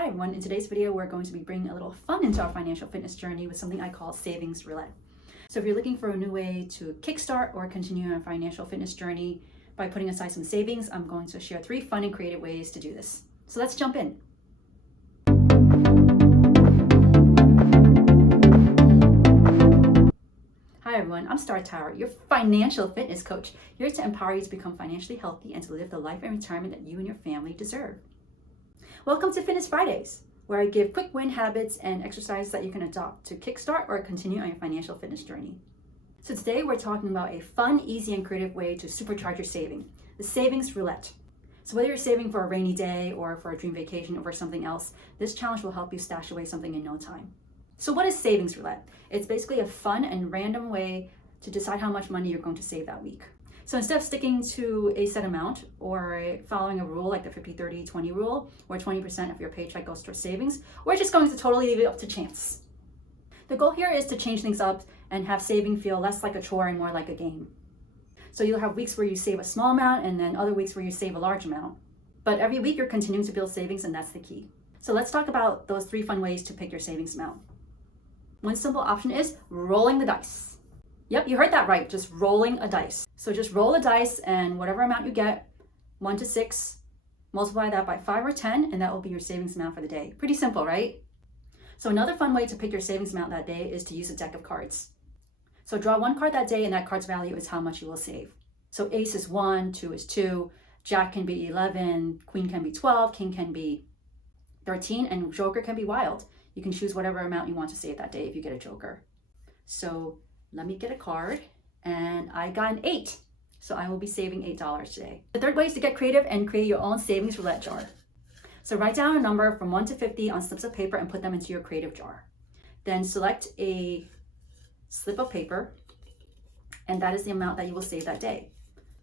Hi everyone, in today's video we're going to be bringing a little fun into our financial fitness journey with something I call Savings Roulette. So if you're looking for a new way to kickstart or continue your financial fitness journey by putting aside some savings, I'm going to share 3 fun and creative ways to do this. So let's jump in. Hi everyone, I'm Star Tower, your financial fitness coach, here to empower you to become financially healthy and to live the life and retirement that you and your family deserve. Welcome to Fitness Fridays, where I give quick win habits and exercises that you can adopt to kickstart or continue on your financial fitness journey. So today we're talking about a fun, easy, and creative way to supercharge your saving, the Savings Roulette. So whether you're saving for a rainy day or for a dream vacation or for something else, this challenge will help you stash away something in no time. So what is Savings Roulette? It's basically a fun and random way to decide how much money you're going to save that week. So instead of sticking to a set amount or following a rule like the 50-30-20 rule, where 20% of your paycheck goes towards savings, we're just going to totally leave it up to chance. The goal here is to change things up and have saving feel less like a chore and more like a game. So you'll have weeks where you save a small amount and then other weeks where you save a large amount. But every week you're continuing to build savings, and that's the key. So let's talk about those 3 fun ways to pick your savings amount. One simple option is rolling the dice. Yep, you heard that right, just rolling a dice. So just roll a dice, and whatever amount you get, 1 to 6, multiply that by 5 or 10, and that will be your savings amount for the day. Pretty simple, right? So another fun way to pick your savings amount that day is to use a deck of cards. So draw 1 card that day, and that card's value is how much you will save. So ace is 1, 2 is 2, jack can be 11, queen can be 12, king can be 13, and joker can be wild. You can choose whatever amount you want to save that day if you get a joker. So let me get a card, and I got an 8. So I will be saving $8 today. The third way is to get creative and create your own savings roulette jar. So write down a number from 1 to 50 on slips of paper and put them into your creative jar. Then select a slip of paper, and that is the amount that you will save that day.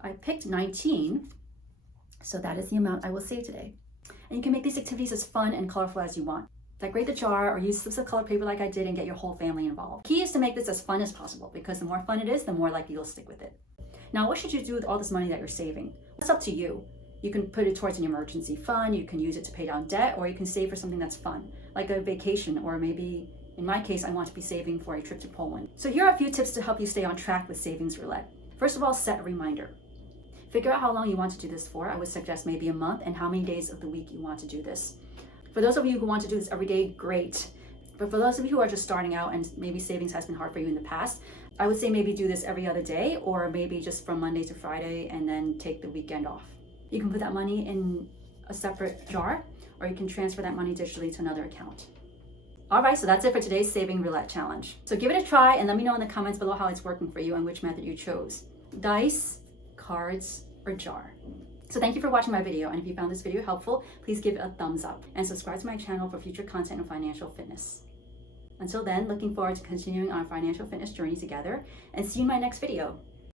I picked 19, so that is the amount I will save today. And you can make these activities as fun and colorful as you want. Decorate the jar or use slips of colored paper like I did and get your whole family involved. Key is to make this as fun as possible, because the more fun it is, the more likely you'll stick with it. Now, what should you do with all this money that you're saving? It's up to you. You can put it towards an emergency fund, you can use it to pay down debt, or you can save for something that's fun, like a vacation, or maybe, in my case, I want to be saving for a trip to Poland. So here are a few tips to help you stay on track with Savings Roulette. First of all, set a reminder. Figure out how long you want to do this for. I would suggest maybe a month, and how many days of the week you want to do this. For those of you who want to do this every day, great. But for those of you who are just starting out and maybe savings has been hard for you in the past, I would say maybe do this every other day, or maybe just from Monday to Friday and then take the weekend off. You can put that money in a separate jar, or you can transfer that money digitally to another account. All right, so that's it for today's Saving Roulette Challenge. So give it a try and let me know in the comments below how it's working for you and which method you chose. Dice, cards, or jar. So thank you for watching my video, and if you found this video helpful, please give it a thumbs up and subscribe to my channel for future content on financial fitness. Until then, looking forward to continuing our financial fitness journey together, and see you in my next video.